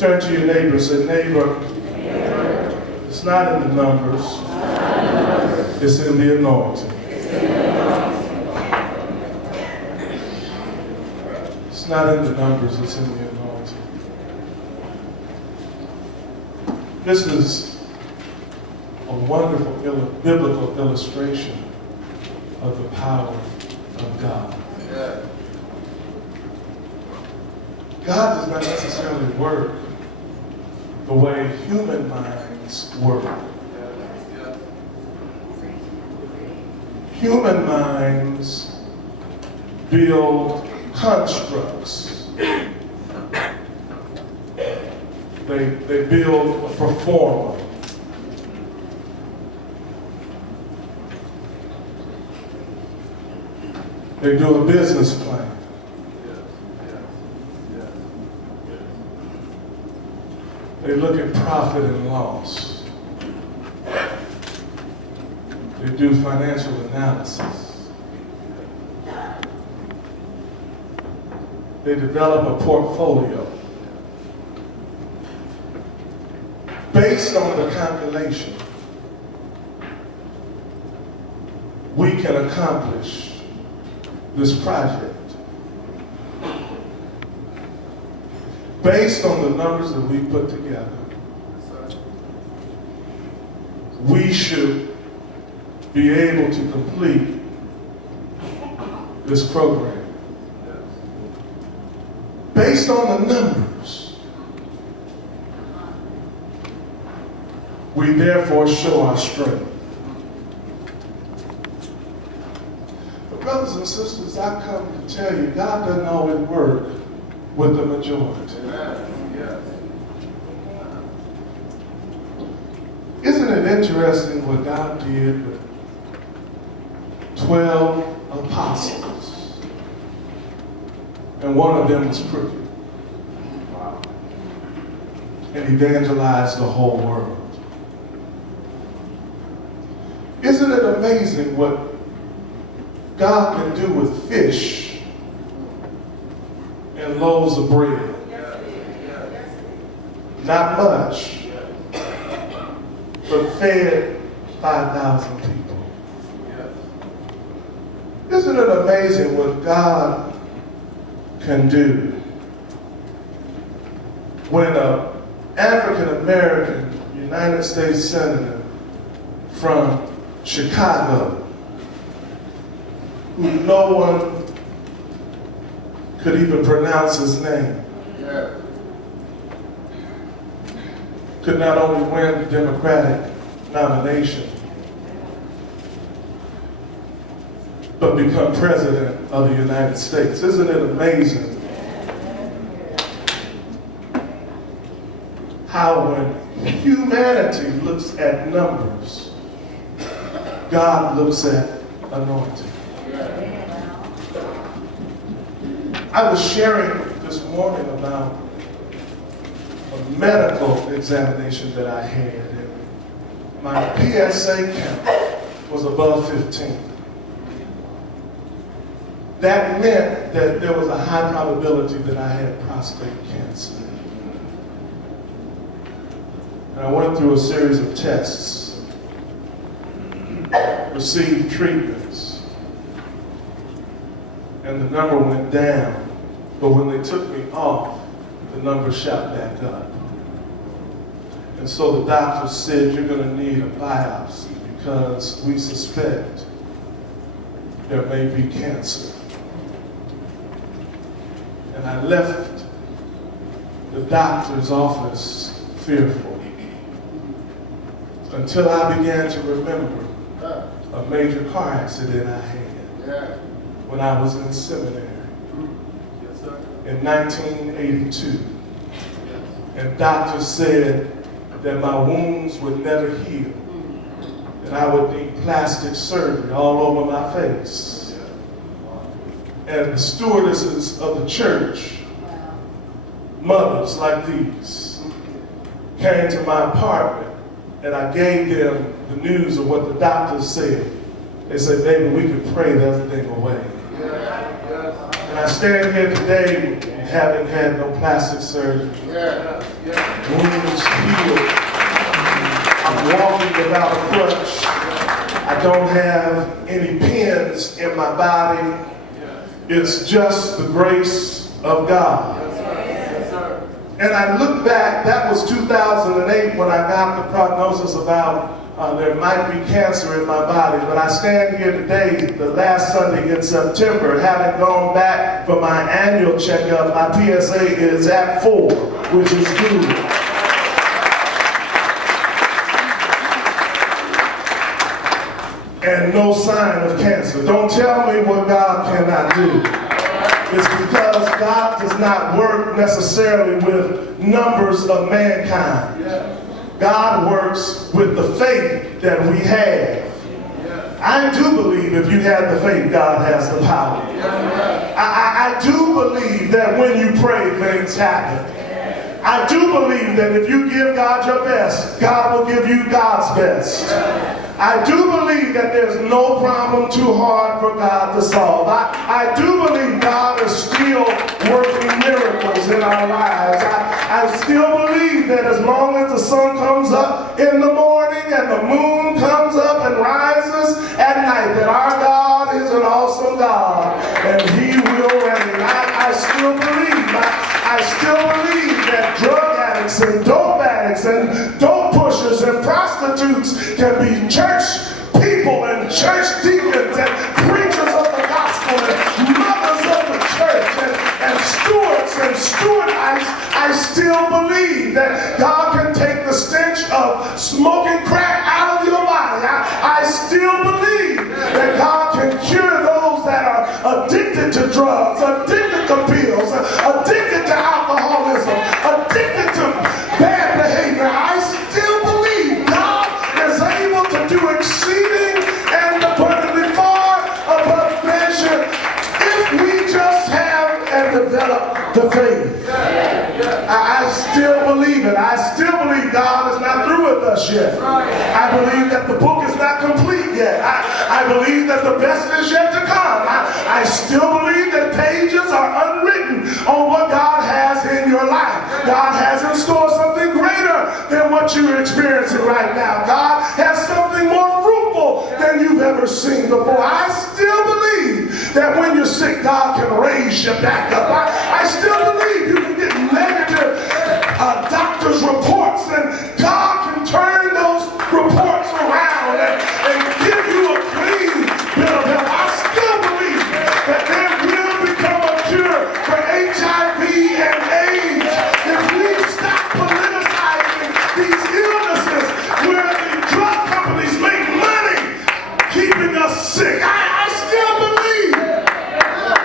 Turn to your neighbor and say, neighbor, it's not in the numbers, it's in the anointing. It's not in the numbers, it's in the anointing. This is a wonderful biblical illustration of the power of God. God does not necessarily work the way human minds work. Human minds build constructs. They build a performer. They do a business plan. They look at profit and loss. They do financial analysis. They develop a portfolio based on the calculation. We can accomplish this project based on the numbers that we put together. We should be able to complete this program based on the numbers. We therefore show our strength. But brothers and sisters, I come to tell you, God doesn't always work with the majority. Isn't it interesting what God did with 12 apostles? And one of them was crooked. And evangelized the whole world. Isn't it amazing what God can do with fish and loaves of bread? Not much, but fed 5,000 people. Isn't it amazing what God can do when an African-American United States Senator from Chicago, who no one could even pronounce his name, could not only win the Democratic nomination, but become president of the United States? Isn't it amazing how when humanity looks at numbers, God looks at anointing? I was sharing this morning about a medical examination that I had, and my PSA count was above 15. That meant that there was a high probability that I had prostate cancer. And I went through a series of tests, received treatments, and the number went down. But when they took me off, the number shot back up. And so the doctor said, you're going to need a biopsy because we suspect there may be cancer. And I left the doctor's office fearful until I began to remember a major car accident I had when I was in seminary in 1982. And doctors said that my wounds would never heal, that I would need plastic surgery all over my face. And the stewardesses of the church, mothers like these, came to my apartment, and I gave them the news of what the doctors said. They said, baby, we can pray that thing away. And I stand here today haven't had no plastic surgery. Wounds healed. I'm walking without a crutch. I don't have any pins in my body. It's just the grace of God. And I look back, that was 2008 when I got the prognosis about there might be cancer in my body. But I stand here today, the last Sunday in September, having gone back for my annual checkup. My PSA is at 4, which is good. And no sign of cancer. Don't tell me what God cannot do. It's because God does not work necessarily with numbers of mankind. God works with the faith that we have. I do believe if you have the faith, God has the power. I do believe that when you pray, things happen. I do believe that if you give God your best, God will give you God's best. I do believe that there's no problem too hard for God to solve. I do believe God is still working miracles in our lives. I still believe that as long as the sun comes up in the morning and the moon comes up and rises at night, that our God is an awesome God and He will reign. I still believe. I still believe that drug addicts and dope addicts and dope pushers and prostitutes can be church people and church deacons and preachers of the gospel and mothers of the church and stewards and stewardites. I still believe that God can take the stench of smoking crack out of your body. I still believe that God can cure those that are addicted to drugs, addicted to pills, addicted to alcoholism, addicted to bad behavior. I still believe God is able to do exceeding and abundantly far above measure if we just have and develop the faith. I still believe it. I still believe God is not through with us yet. I believe that the book is not complete yet. I believe that the best is yet to come. I still believe that pages are unwritten on what God has in your life. God has in store something greater than what you're experiencing right now. God has something more fruitful than you've ever seen before. I still believe that when you're sick, God can raise you back up. I still believe you can get negative doctor's reports and God can turn those reports around and give you a clean bill of health. I still believe that there will become a cure for HIV and AIDS if we stop politicizing these illnesses where the drug companies make money keeping us sick. I still believe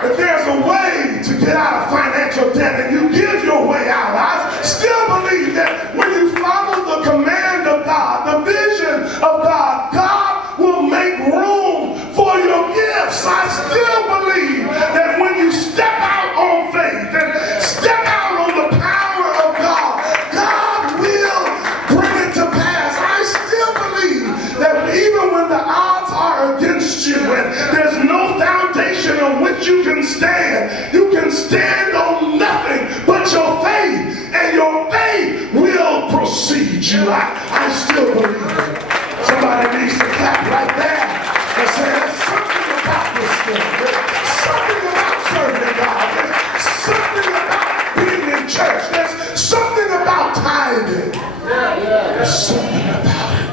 that there's a way to get out of financial debt and you give your way out. I still believe that when you follow the command of God, the vision of God, God will make room for your gifts. I still believe that when you step out on faith and step out on the power of God, God will bring it to pass. I still believe that even when the odds are against you and there's no foundation on which you can stand on nothing but your faith, and your faith will precede you. I still believe it. Somebody needs to clap right there and say, there's something about this thing. There's something about serving God. There's something about being in church. There's something about tithing. There's something about it.